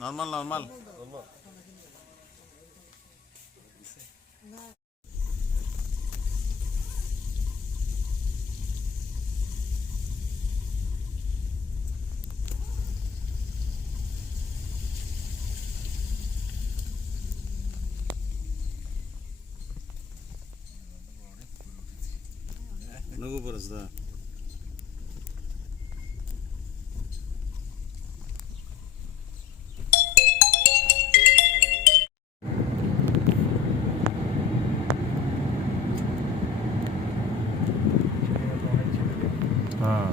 Normal normal নুগু পড়েছে দা হ্যাঁ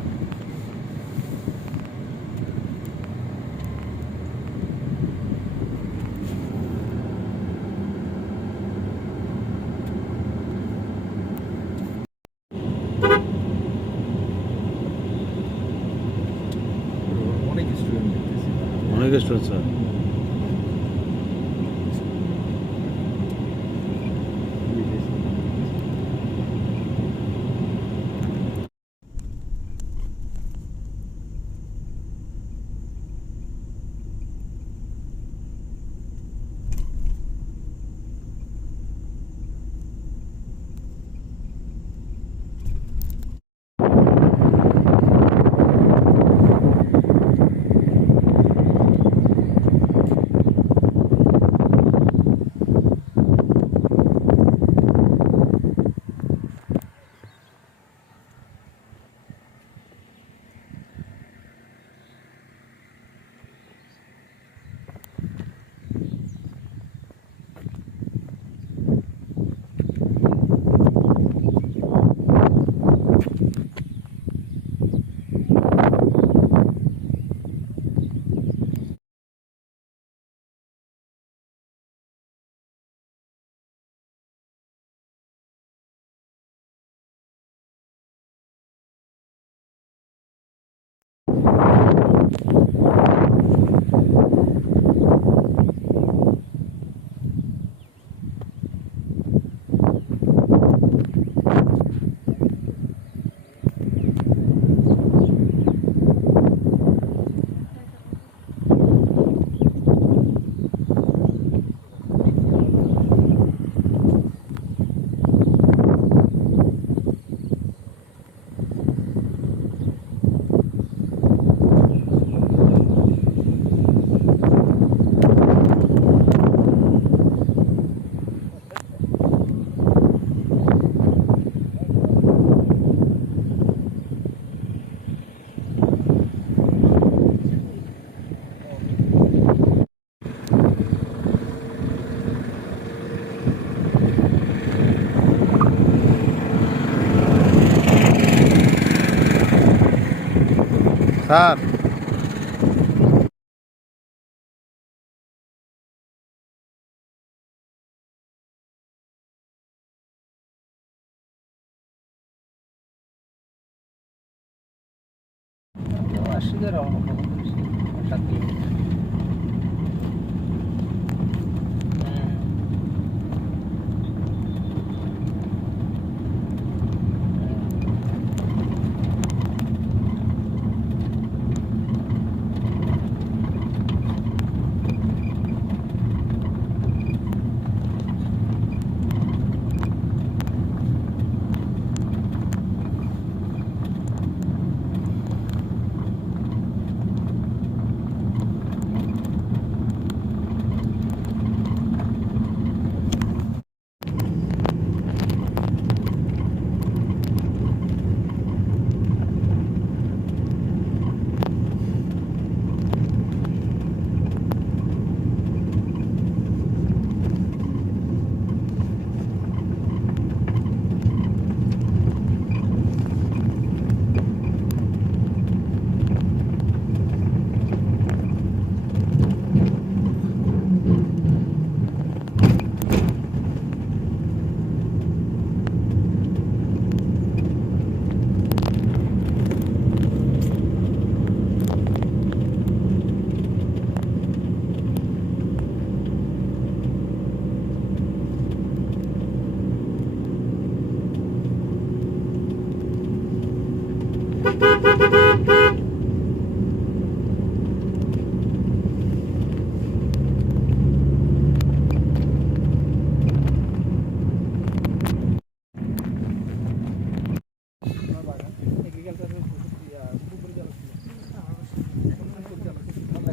অনেক স্টুডেন্ট স্যার স্যার আসলে রওনা করব 7 কিলোমিটার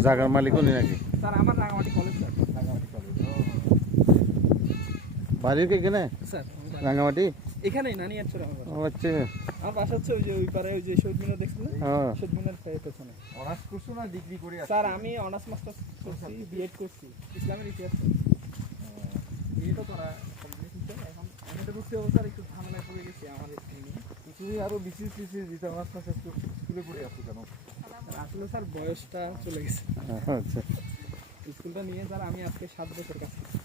জায়গার মালিক উনি নাকি? স্যার আমার Rangamati college sir. Rangamati college. বাড়ির কে এখানে স্যার রাঙ্গামাটি? এখানেই নানিয়ারচর আমার বাসা। ও আচ্ছা। আমার বাসা হচ্ছে ওই যে ওই পারে ওই যে শহীদ মিনার দেখছেন না? হ্যাঁ। শহীদ মিনার পেছনে। অনার্স করছো না ডিগ্রি করে আসছো? স্যার আমি অনার্স মাস্টার্স করছি, বিএড করছি ইসলামের ইতিহাস। বিএডও করা কমপ্লিট হচ্ছে। এখন আমাদের ভর্তি অবস্থার একটু ঝামেলায় পড়ে গেছি আমার স্কুল নিয়ে। তুমি আরো বিসিএস টিসিএস দিতে অনার্স মাস্টার্স স্কুলে পড়ে আসছো কেন? আসলে স্যার বয়সটা চলে গেছে। আচ্ছা। স্কুলটা নিয়ে স্যার আমি আজকে 7 বছর কাজ করছি।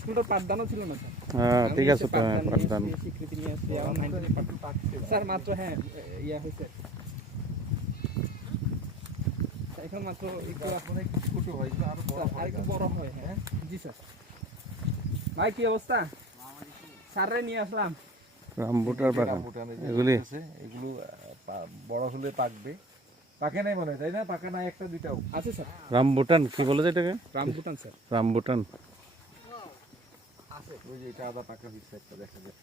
স্কুলটা পাঠদানও ছিল না স্যার। হ্যাঁ আমি ঠিক আছে এসে তো, হ্যাঁ, নিয়ে পাঠদান। আসছি, স্বীকৃতি নিয়ে আসছি, আমার 19 স্যার মাত্র হ্যাঁ ইয়া হয়েছে। এখন মাত্র একটু এখন একটু ছোট হয় আরো বড় স্যার হয়। আরেকটু বড় হয়। হ্যাঁ জি স্যার। ভাই কি অবস্থা? স্যাররে নিয়ে আসলাম। রামবুটার বাগান রামবুটানের যে এগুলি আছে, এগুলো বড় হলে পাকবে। পাকে নাই মনে হয়, তাই না? পাকা নাই একটা দুইটাও। আছে স্যার। রামবুটান কি বলে যায় এটাকে? Rambutan sir. রামবুটান। আছে ওই যে এটা আদা পাকা হচ্ছে একটা দেখা যায়।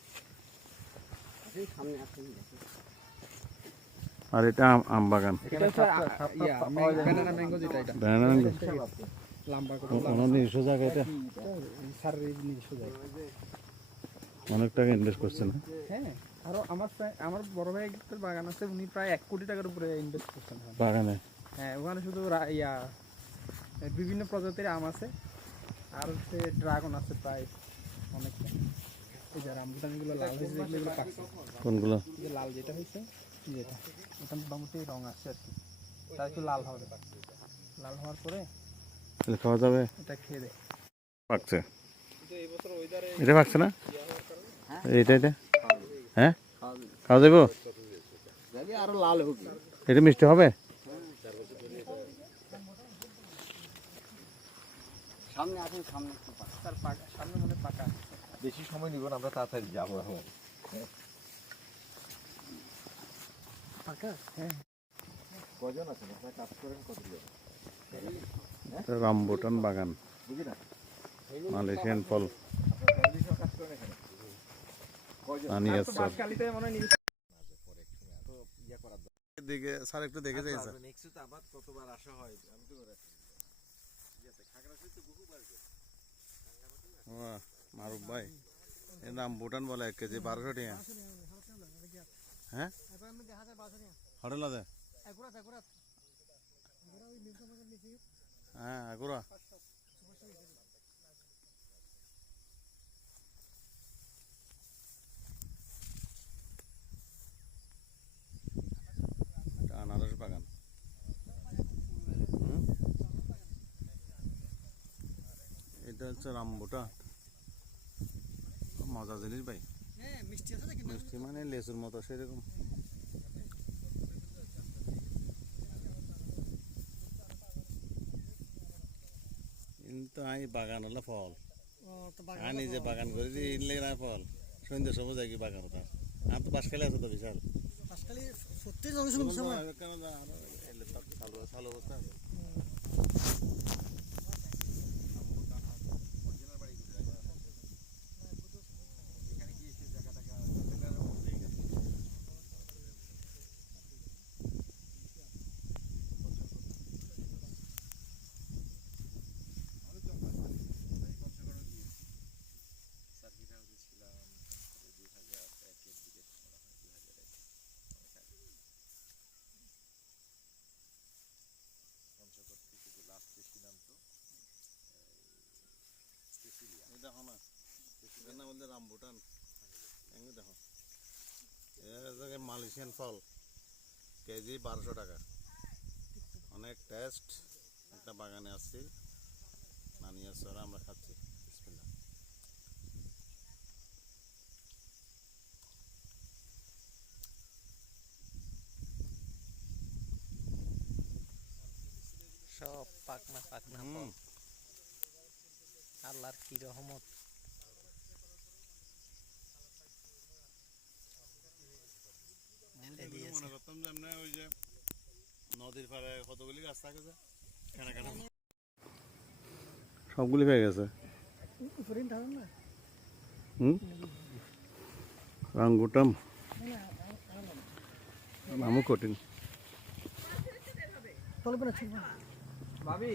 আর এটা আম বাগান। এখানে স্যার ইয়া পাওয়া যায় না। ব্যানানা ম্যাঙ্গো যেটা এটা ব্যানানা ম্যাঙ্গো। লম্বা করে অনেক নিজস্ব জায়গা এটা। স্যারের নিজস্ব জায়গা। অনেক টাকা ইনভেস্ট করছে না? হ্যাঁ আরো আমার বড় ভাই একটা বাগান আছে, উনি প্রায় 1 কোটি টাকার উপরে ইনভেস্ট করছেন। বাগানে হ্যাঁ ওখানে শুধু বিভিন্ন প্রজাতির আম আছে আর হচ্ছে ড্রাগন আছে প্রায় অনেকটা। এই যে রামবুটানগুলো লাল হয়েছে যেগুলো, এগুলো পাকছে। কোনগুলো? এই যে লাল যেটা হয়েছে যেটা এটা মোটামুটি রং আসছে আর কি, তার একটু লাল হবে। লাল হওয়ার পরে তাহলে খাওয়া যাবে? এটা খেয়ে দেয়। পাকছে কিন্তু এই বছর ওয়েদারে এটা? পাকছে না এটা? এটা হ্যাঁ খাওয়া যাবো? আরো লাল হবে। এটা মিষ্টি হবে? সামনে আসুন, সামনে একটু পাকা স্যার, সামনে মনে পাকা। বেশি সময় নিব না, আমরা তাড়াতাড়ি যাবো এখন। পাকা হ্যাঁ। কজন আছেন আপনারা, কাজ করেন কতজন? রামবুটান বাগান, বুঝি না, মালয়েশিয়ান ফল, আপনার ফ্যামিলি সহ কাজ করেন এখানে? কজন? নানিয়ারচর। বাঁশখালীতে মনে হয় নিজে তো ইয়া করার দরকার। দিকে স্যার একটু দেখে যাই স্যার। নেক্সট তো আবার কতবার আসা হয় আমি তো খাগড়াছড়ি তো বহুবার গেছি। মারুফ ভাই, এর নাম ভুটান বলে 1 কেজি 1200 টাকা। হ্যাঁ হোটেল আছে? হ্যাঁ আগুরা। আনারস বাগান। এটা হচ্ছে রামবুটান। মজা জিনিস ভাই। মিষ্টি মানে লেচুর মতো সেরকম। কিন্তু আমি বাগান হলো ফল, আমি নিজে বাগান করে দিই, ইনলে না ফল। সন্ধ্যে সময় যাই কি বাগান হতো। আর তো বাঁশখালী আছে তো বিশাল। কেন ভালো অবস্থা আছে। দেখো না, এটার নাম হচ্ছে রামবুটান। এমনি দেখো, এর মালয়েশিয়ান ফল, কেজি 1200 টাকা। অনেক টেস্ট। একটা বাগানে আসছি, নানিয়ারচর, আমরা খাচ্ছি। বিসমিল্লাহ। সব পাকনা পাকনা ফল। আল্লাহর কি রহমত। মনে করতাম যে আমরা ওই যে নদীর পাড়ে কতগুলি গাছ থাকে যে সবগুলি পেয়ে গেছে। রামবুটান নামও কঠিন। ভাবি